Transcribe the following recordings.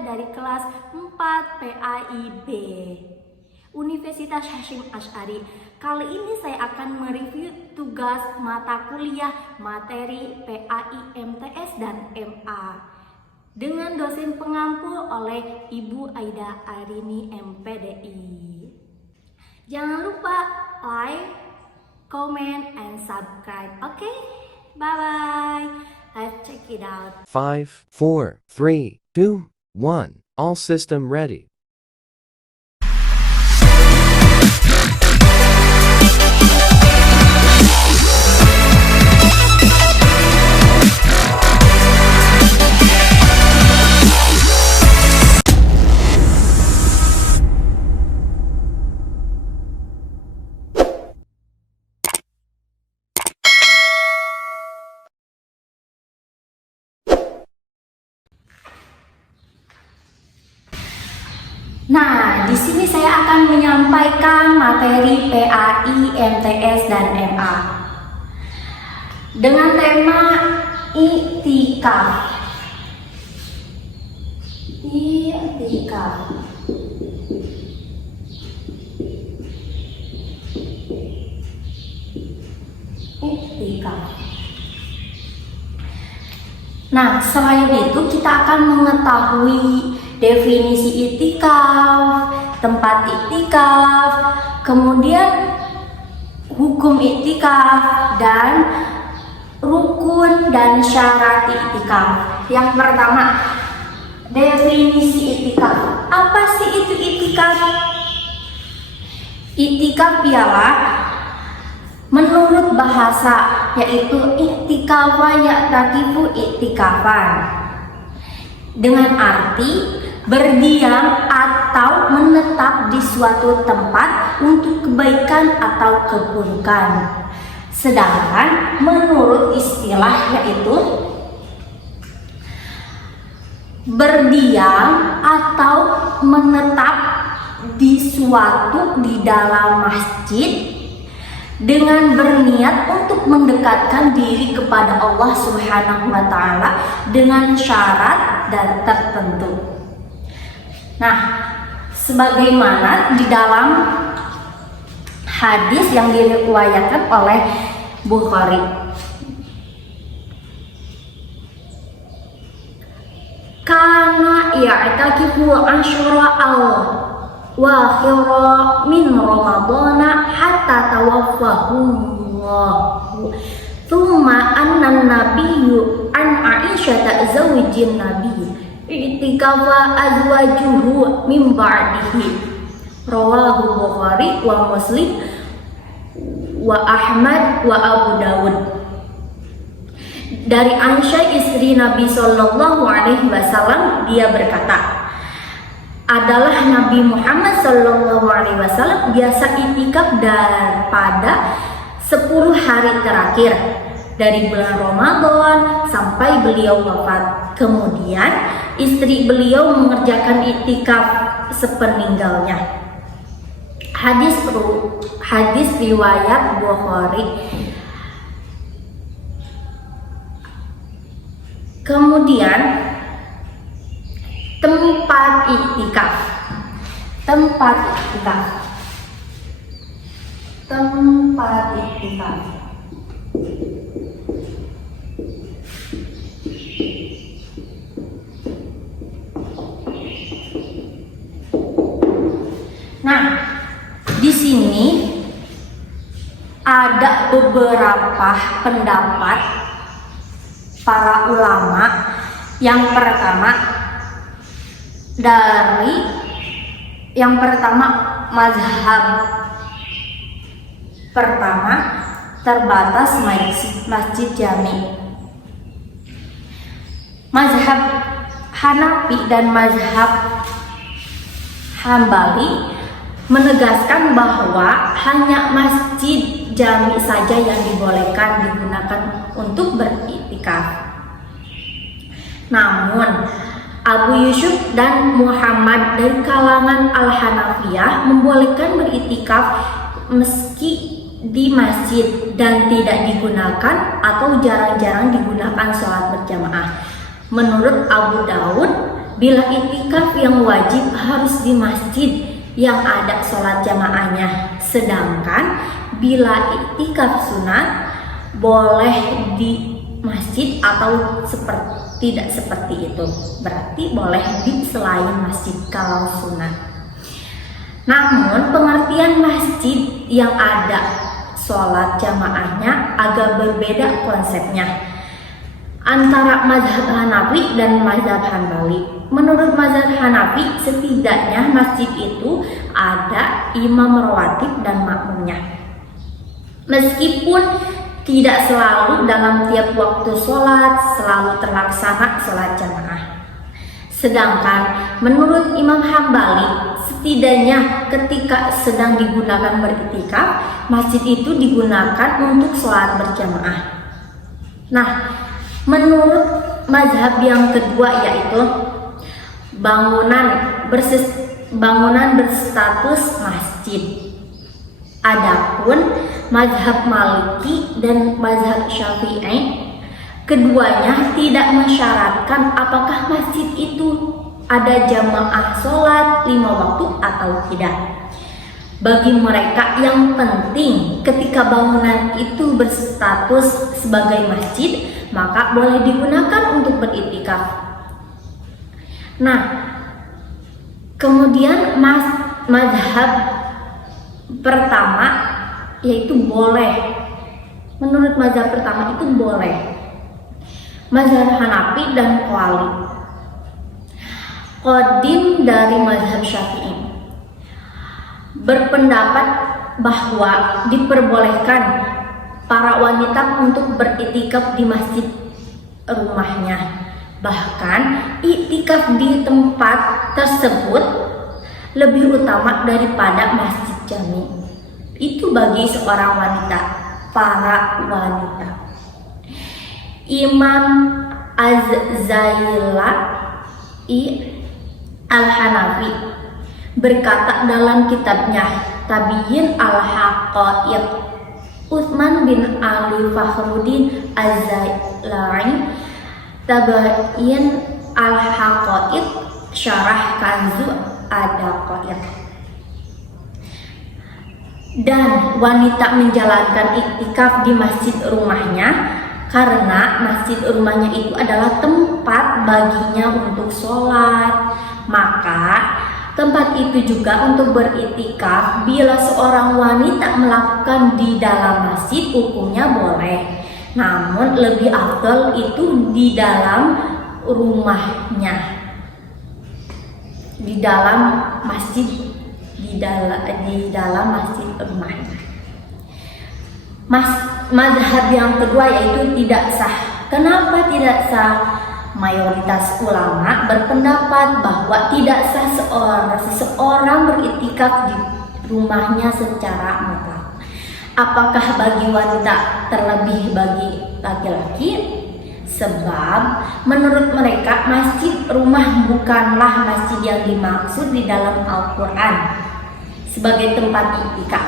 dari kelas 4 PAIB Universitas Hasyim Asy'ari. Kali ini saya akan mereview tugas mata kuliah materi PAI MTS dan MA dengan dosen pengampu oleh Ibu Aida Arini MPDI. Jangan lupa like, comment, and subscribe. Okay? Bye-bye. Let's check it out. 5, 4, 3, 2, 1. All system ready. Nah, di sini saya akan menyampaikan materi PAI, MTS, dan MA dengan tema iktikaf. Iktikaf. Iktikaf. Nah, selain itu kita akan mengetahui definisi iktikaf, tempat iktikaf, kemudian hukum iktikaf, dan rukun dan syarat iktikaf. Yang pertama, definisi iktikaf. Apa sih itu iktikaf? Iktikaf ialah menurut bahasa yaitu iktikafa ya'takifu iktikafan, dengan arti berdiam atau menetap di suatu tempat untuk kebaikan atau keburukan. Sedangkan menurut istilah yaitu berdiam atau menetap di dalam masjid dengan berniat untuk mendekatkan diri kepada Allah Subhanahu wa Ta'ala dengan syarat dan tertentu. Nah, sebagaimana di dalam hadis yang diriwayatkan oleh Bukhari, kana ya'takifu asyura al-wakhira min ramadana hatta tawaffahullah. Thumma anna nabiyyu an Aisyata zawjin nabiy i'tikafa azwajuhu min ba'dihi. Rawahu Bukhari wa Muslim wa Ahmad wa Abu Dawud. Dari Aisyah istri Nabi Shallallahu Alaihi Wasallam, dia berkata, adalah Nabi Muhammad Shallallahu Alaihi Wasallam biasa iktikaf pada 10 hari terakhir dari bulan Ramadan sampai beliau wafat. Kemudian istri beliau mengerjakan iktikaf sepeninggalnya. Hadis riwayat Bukhari. Kemudian tempat iktikaf. Tempat iktikaf. Tempat iktikaf. Nah, di sini ada beberapa pendapat para ulama. Yang pertama mazhab pertama terbatas masjid jami. Mazhab Hanafi dan mazhab Hambali menegaskan bahwa hanya masjid jami saja yang dibolehkan digunakan untuk beriktikaf. Namun Abu Yusuf dan Muhammad dari kalangan Al-Hanafiyah membolehkan beriktikaf meski di masjid dan tidak digunakan atau jarang-jarang digunakan sholat berjamaah. Menurut Abu Daud Bila i'tikaf yang wajib harus di masjid yang ada sholat jamaahnya, sedangkan bila i'tikaf sunat boleh di masjid atau tidak seperti itu, berarti boleh di selain masjid kalau sunat. Namun pengertian masjid yang ada sholat jamaahnya agak berbeda konsepnya antara mazhab Hanafi dan mazhab Hanbali. Menurut mazhab Hanafi, setidaknya masjid itu ada imam rawatib dan makmumnya, meskipun tidak selalu dalam tiap waktu sholat selalu terlaksana sholat jamaah. Sedangkan menurut Imam Hambali, setidaknya ketika sedang digunakan beriktikaf, masjid itu digunakan untuk sholat berjamaah. Nah, menurut mazhab yang kedua yaitu bangunan berstatus masjid. Adapun mazhab Maliki dan mazhab Syafi'i, keduanya tidak mensyaratkan apakah masjid itu ada jamaah sholat 5 waktu atau tidak. Bagi mereka yang penting ketika bangunan itu berstatus sebagai masjid, maka boleh digunakan untuk beriktikaf. Nah, kemudian mazhab pertama yaitu boleh. Menurut mazhab pertama itu boleh. Mazhab Hanafi dan Qadim dari mazhab Syafi'i berpendapat bahwa diperbolehkan para wanita untuk beriktikaf di masjid rumahnya. Bahkan iktikaf di tempat tersebut lebih utama daripada masjid jami. Itu bagi seorang wanita, para wanita. Imam Az-Zailai Al-Hanafi berkata dalam kitabnya Tabiyin Al-Haqaiq, Utsman bin Ali Fakhruddin Az-Zailai Tabiyin Al-Haqaiq Syarah Kanzu Ad-Daqaiq. Dan wanita menjalankan iktikaf di masjid rumahnya karena masjid rumahnya itu adalah tempat baginya untuk sholat, maka tempat itu juga untuk beriktikaf. Bila seorang wanita melakukan di dalam masjid, hukumnya boleh. Namun lebih afdal itu di dalam rumahnya, di dalam masjid, di dalam masjid rumahnya. Mazhab yang kedua yaitu tidak sah. Kenapa tidak sah? Mayoritas ulama berpendapat bahwa tidak sah seseorang beriktikaf di rumahnya secara mutlak. Apakah bagi wanita terlebih bagi laki-laki? Sebab menurut mereka masjid rumah bukanlah masjid yang dimaksud di dalam Al-Quran sebagai tempat iktikaf.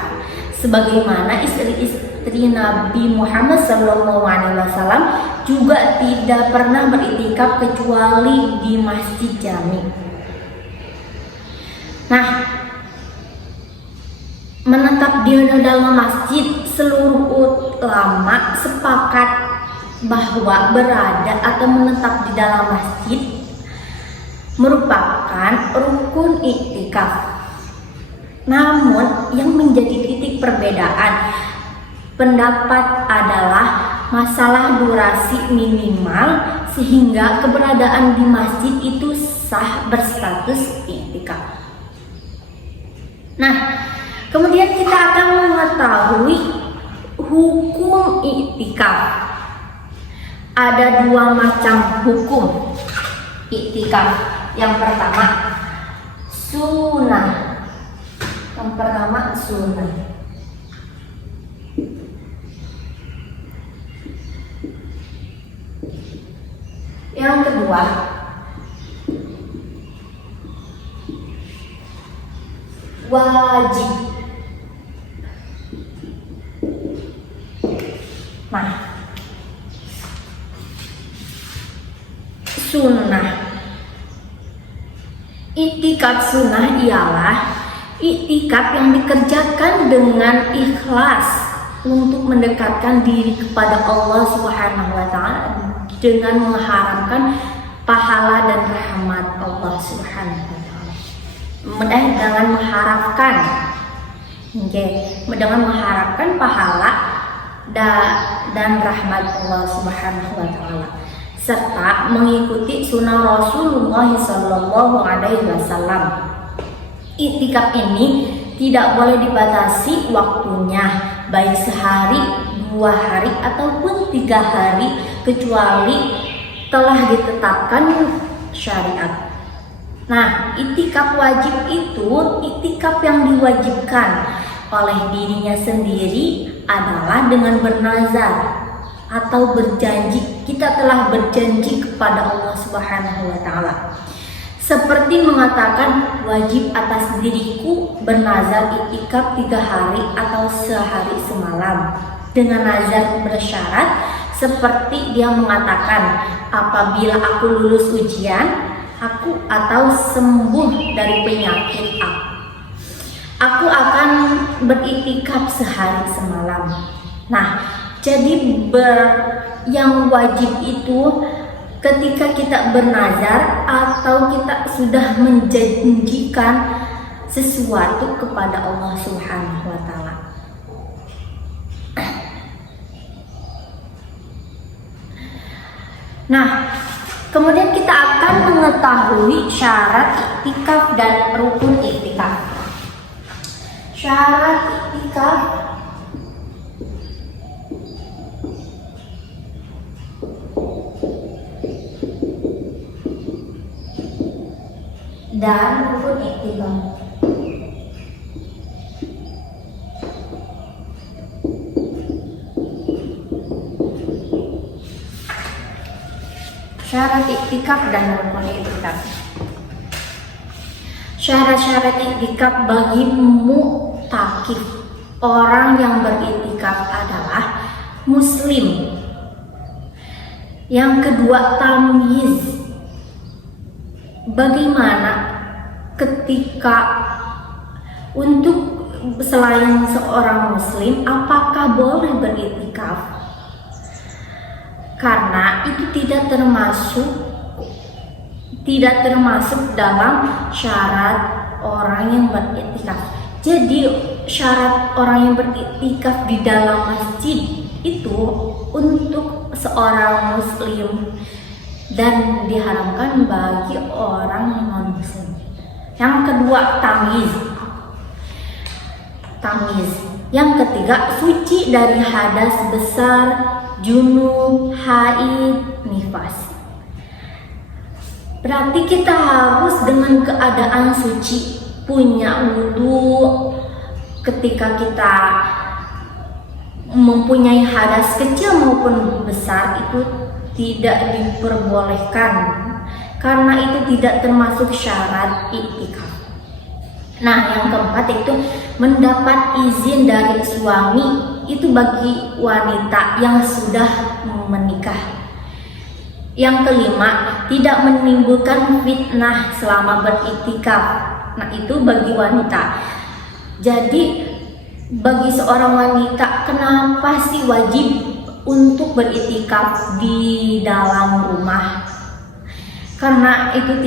Sebagaimana istri-istri Nabi Muhammad SAW juga tidak pernah beriktikaf kecuali di masjid jami. Nah, menetap di dalam masjid, seluruh ulama sepakat bahwa berada atau menetap di dalam masjid merupakan rukun iktikaf. Namun yang menjadi titik perbedaan pendapat adalah masalah durasi minimal sehingga keberadaan di masjid itu sah berstatus iktikaf. Nah, kemudian kita akan mengetahui hukum iktikaf. Ada 2 macam hukum iktikaf. Yang pertama sunnah. Yang kedua wajib. Nah, sunnah Iktikaf sunnah ialah iktikaf yang dikerjakan dengan ikhlas untuk mendekatkan diri kepada Allah Subhanahu wa taala dengan mengharapkan pahala dan rahmat Allah Subhanahu wa taala. Dengan mengharapkan dengan mengharapkan pahala dan rahmat Allah Subhanahu wa taala, serta mengikuti sunnah Rasulullah Sallallahu Alaihi Wasallam. Iktikaf ini tidak boleh dibatasi waktunya, baik sehari, 2 hari, ataupun 3 hari, kecuali telah ditetapkan syariat. Nah, iktikaf wajib itu iktikaf yang diwajibkan oleh dirinya sendiri adalah dengan bernazar atau berjanji. Kita telah berjanji kepada Allah Subhanahu wa taala. Seperti mengatakan, wajib atas diriku bernazar iktikaf 3 hari atau sehari semalam. Dengan nazar bersyarat seperti dia mengatakan, apabila aku lulus ujian aku atau sembuh dari penyakit aku akan beriktikaf sehari semalam. Nah, jadi yang wajib itu ketika kita bernazar atau kita sudah menjanjikan sesuatu kepada Allah Subhanahu wa taala. Nah, kemudian kita akan mengetahui syarat iktikaf dan rukun iktikaf. Syarat iktikaf dan rukun iktikaf. Syarat iktikaf dan rukun iktikaf. Syarat-syarat iktikaf bagi mu'takif, orang yang beriktikaf, adalah muslim. Yang kedua, tamyiz. Bagaimana ketika untuk selain seorang muslim, apakah boleh beriktikaf? Karena itu tidak termasuk dalam syarat orang yang beriktikaf. Jadi syarat orang yang beriktikaf di dalam masjid itu untuk seorang muslim dan diharamkan bagi orang non muslim. Yang kedua, tamyiz. Yang ketiga, suci dari hadas besar, junub, haid, nifas. Berarti kita harus dengan keadaan suci, punya wudu. Ketika kita mempunyai hadas kecil maupun besar, itu tidak diperbolehkan karena itu tidak termasuk syarat iktikaf. Nah, yang keempat itu mendapat izin dari suami, itu bagi wanita yang sudah menikah. Yang kelima, tidak menimbulkan fitnah selama beriktikaf. Nah, itu bagi wanita. Jadi bagi seorang wanita, kenapa sih wajib untuk beriktikaf di dalam rumah? Karena itu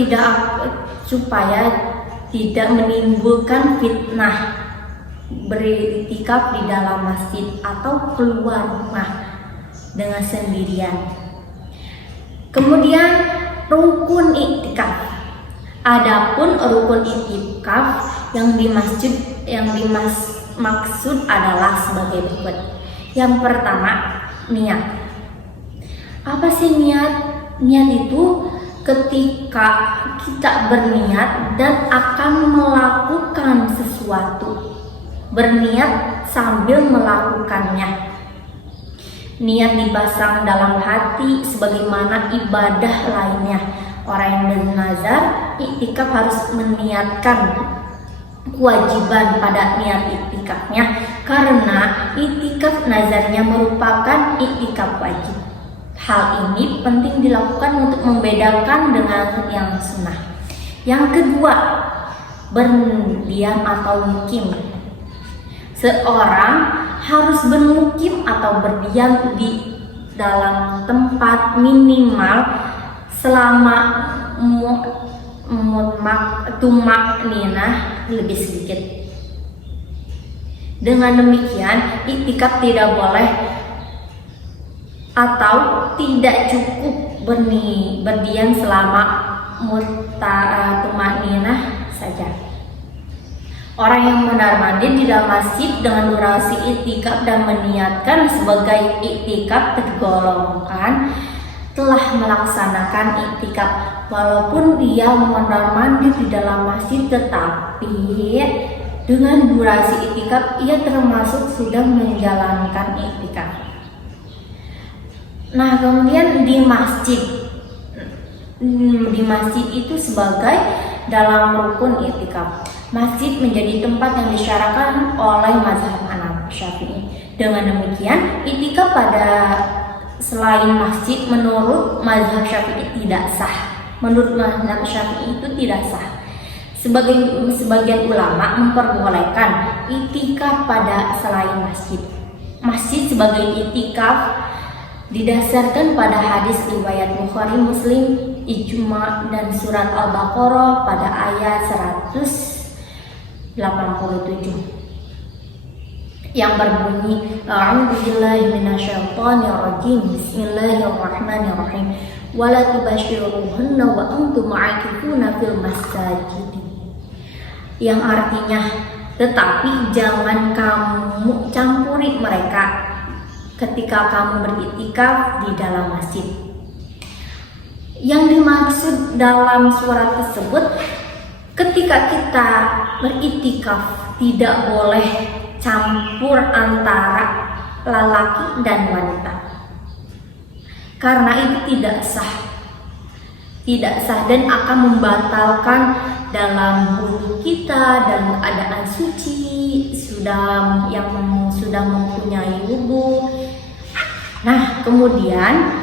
supaya tidak menimbulkan fitnah beriktikaf di dalam masjid atau keluar rumah dengan sendirian. Kemudian rukun iktikaf. Adapun rukun iktikaf yang dimaksud adalah sebagai berikut. Yang pertama, niat. Apa sih niat? Niat itu ketika kita berniat dan akan melakukan sesuatu. Berniat sambil melakukannya. Niat dipasang dalam hati sebagaimana ibadah lainnya. Orang yang bernazar iktikaf harus meniatkan kewajiban pada niat iktikafnya, karena iktikaf nazarnya merupakan iktikaf wajib. Hal ini penting dilakukan untuk membedakan dengan yang sunnah. Yang kedua, berdiam atau mukim. Seorang harus bermukim atau berdiam di dalam tempat minimal selama tumak ninah lebih sedikit. Dengan demikian, iktikaf tidak boleh atau tidak cukup berdiam selama tumak-ninah saja. Orang yang mondar-mandir di dalam masjid dengan durasi iktikaf dan meniatkan sebagai iktikaf tergolongkan telah melaksanakan iktikaf, walaupun dia mondar-mandir di dalam masjid, tetapi dengan durasi iktikaf ia termasuk sudah menjalankan iktikaf. Nah, kemudian di masjid itu sebagai dalam rukun iktikaf. Masjid menjadi tempat yang disyaratkan oleh mazhab Hanafi Syafi'i. Dengan demikian, iktikaf pada selain masjid menurut mazhab Syafi'i tidak sah. Menurut mazhab Syafi'i itu tidak sah. Sebagian ulama memperbolehkan iktikaf pada selain masjid. Masjid sebagai iktikaf didasarkan pada hadis riwayat Bukhari, Muslim, ijma dan surat Al-Baqarah pada ayat 187 yang berbunyi A'udzubillahi minasyaitonirrajim, Bismillahirrahmanirrahim, wala tubashiruhunna wa antum ma'akifuna fil masajid, yang artinya tetapi jangan kamu campuri mereka ketika kamu beriktikaf di dalam masjid. Yang dimaksud dalam surat tersebut, ketika kita beriktikaf tidak boleh campur antara lelaki dan wanita, karena itu tidak sah dan akan membatalkan dalam wudhu kita dan keadaan suci sudah mempunyai wudhu. Nah, kemudian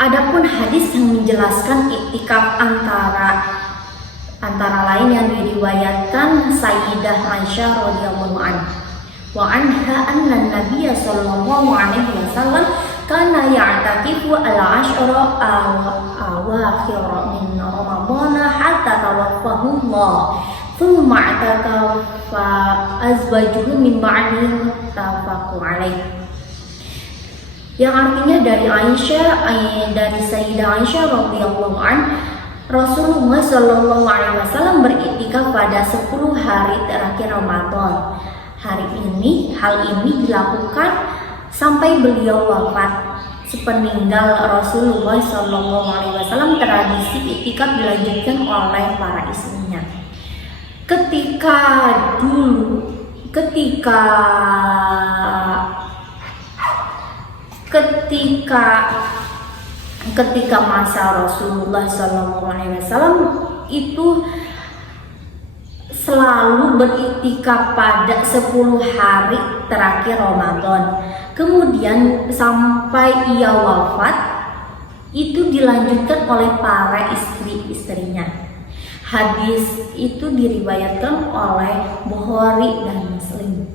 adapun hadis yang menjelaskan iktikaf antara lain yang diriwayatkan Sayyidah Aisyah radhiyallahu anha wa anha anna Nabiy sallallahu alaihi wasallam kana ya'takifu al-ashra awakhir min Ramadan hatta tawaffahu Allah thumma i'takafa azwajuhu min ba'dihi muttafaqun alaih. Yang artinya dari Sayyidah Aisyah radhiyallahu anha, Rasulullah Shallallahu alaihi wasallam beriktikaf pada 10 hari terakhir Ramadan. Hal ini dilakukan sampai beliau wafat. Sepeninggal Rasulullah Shallallahu alaihi wasallam, tradisi iktikaf dilanjutkan oleh para istrinya. Ketika masa Rasulullah SAW itu selalu beriktikaf pada 10 hari terakhir Ramadan. Kemudian sampai ia wafat itu dilanjutkan oleh para istri-istrinya. Hadis itu diriwayatkan oleh Bukhari dan Muslim.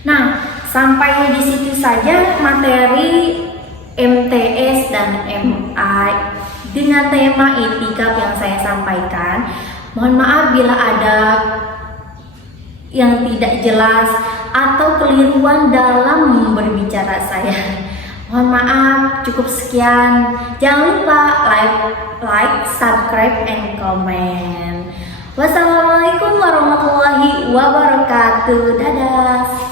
Nah, sampai di situ saja materi MTS dan MI dengan tema iktikaf yang saya sampaikan. Mohon maaf bila ada yang tidak jelas atau keliruan dalam berbicara saya. Mohon maaf, cukup sekian. Jangan lupa like, subscribe, and comment. Wassalamualaikum warahmatullahi wabarakatuh. Dadah.